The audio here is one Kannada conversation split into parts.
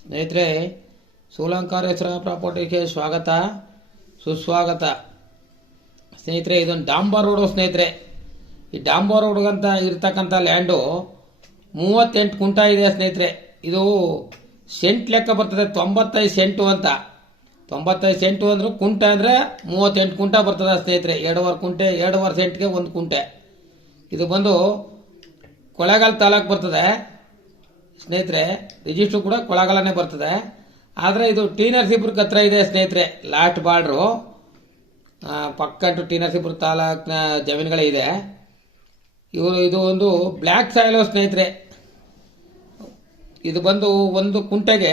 ಸ್ನೇಹಿತರೆ ಸೂಲಂಕಾರೇಶ್ವರ ಪ್ರಾಪರ್ಟಿಗೆ ಸ್ವಾಗತ, ಸುಸ್ವಾಗತ. ಸ್ನೇಹಿತರೆ, ಇದೊಂದು ಡಾಂಬರ್ ರೋಡು ಸ್ನೇಹಿತರೆ. ಈ ಡಾಂಬರ್ ರೋಡ್ಗಂತ ಇರ್ತಕ್ಕಂಥ ಲ್ಯಾಂಡು ಮೂವತ್ತೆಂಟು ಕುಂಟ ಇದೆ ಸ್ನೇಹಿತರೆ. ಇದು ಸೆಂಟ್ ಲೆಕ್ಕ ಬರ್ತದೆ, ತೊಂಬತ್ತೈದು ಸೆಂಟು ಅಂತ. ತೊಂಬತ್ತೈದು ಸೆಂಟು ಅಂದ್ರೆ ಕುಂಟೆ ಅಂದರೆ ಮೂವತ್ತೆಂಟು ಕುಂಟ ಬರ್ತದೆ ಸ್ನೇಹಿತರೆ. ಎರಡುವರೆ ಕುಂಟೆ, ಎರಡುವರೆ ಸೆಂಟ್ಗೆ ಒಂದು ಕುಂಟೆ. ಇದು ಬಂದು ಕೊಳ್ಳೇಗಾಲ ತಾಲೂಕು ಬರ್ತದೆ. ಸ್ನೇಹಿತರೆ ರಿಜಿಸ್ಟ್ರು ಕೂಡ ಕೊಳ್ಳಾಗಲನೇ ಬರ್ತದೆ. ಆದರೆ ಇದು ಟಿ ನರಸೀಪುರಕ್ಕೆ ಹತ್ರ ಇದೆ ಸ್ನೇಹಿತರೆ ಲಾಸ್ಟ್ ಬಾರ್ಡ್ರು. ಪಕ್ಕ ಟು ನರಸೀಪುರ ತಾಲೂಕಿನ ಜಮೀನುಗಳೇ ಇದೆ. ಇವರು, ಇದು ಒಂದು ಬ್ಲ್ಯಾಕ್ ಸಾಯಿಲು ಸ್ನೇಹಿತರೆ. ಇದು ಬಂದು ಒಂದು ಕುಂಟೆಗೆ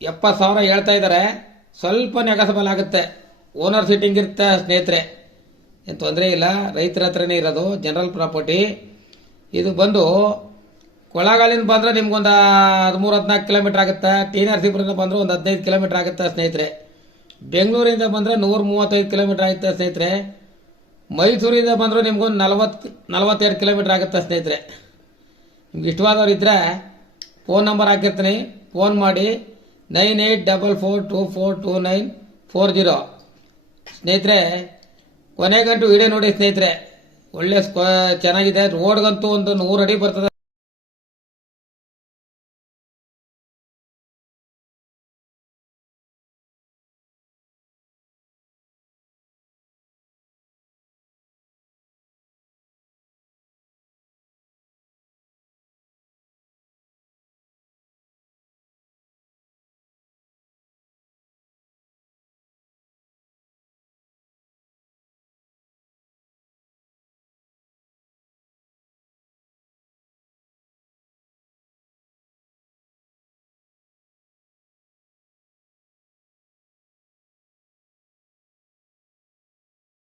ಎಪ್ಪತ್ತು ಸಾವಿರ ಹೇಳ್ತಾ ಇದ್ದಾರೆ. ಸ್ವಲ್ಪ ನೆಗಸಬಲ್ ಆಗುತ್ತೆ. ಓನರ್ ಸಿಟ್ಟಿಂಗ್ ಇರುತ್ತೆ ಸ್ನೇಹಿತರೆ. ಏನು ತೊಂದರೆ ಇಲ್ಲ. ರೈತರ ಹತ್ರನೇ ಇರೋದು ಜನರಲ್ ಪ್ರಾಪರ್ಟಿ ಇದು ಬಂದು ಕೊಳ್ಳಾಗಾಲಿಂದ ಬಂದರೆ ನಿಮ್ಗೊಂದು ಹದಿಮೂರು, ಹದಿನಾಲ್ಕು ಕಿಲೋಮೀಟ್ರ್ ಆಗುತ್ತೆ. ಟಿ ನರಸೀಪುರದಿಂದ ಬಂದರೆ ಒಂದು ಹದಿನೈದು ಕಿಲೋಮೀಟ್ರ್ ಆಗುತ್ತೆ ಸ್ನೇಹಿತರೆ. ಬೆಂಗಳೂರಿಂದ ಬಂದರೆ ನೂರ ಮೂವತ್ತೈದು ಕಿಲೋಮೀಟ್ರ್ ಆಗುತ್ತೆ ಸ್ನೇಹಿತರೆ. ಮೈಸೂರಿಂದ ಬಂದರೂ ನಿಮ್ಗೊಂದು ನಲವತ್ತು, ನಲವತ್ತೆರಡು ಕಿಲೋಮೀಟ್ರ್ ಆಗುತ್ತೆ ಸ್ನೇಹಿತರೆ. ನಿಮ್ಗೆ ಇಷ್ಟವಾದವ್ರು ಇದ್ದರೆ ಫೋನ್ ನಂಬರ್ ಹಾಕಿರ್ತೀನಿ. ಫೋನ್ ಮಾಡಿ nine eight double four two four two nine four zero. ಸ್ನೇಹಿತರೆ ಕೊನೆಗಂಟು ವಿಡಿಯೋ ನೋಡಿ ಸ್ನೇಹಿತರೆ. ಒಳ್ಳೆ ಸ್ಕ್ವ ಚೆನ್ನಾಗಿದೆ. ರೋಡ್ಗಂತೂ ಒಂದು ನೂರು ಅಡಿ ಬರ್ತದೆ.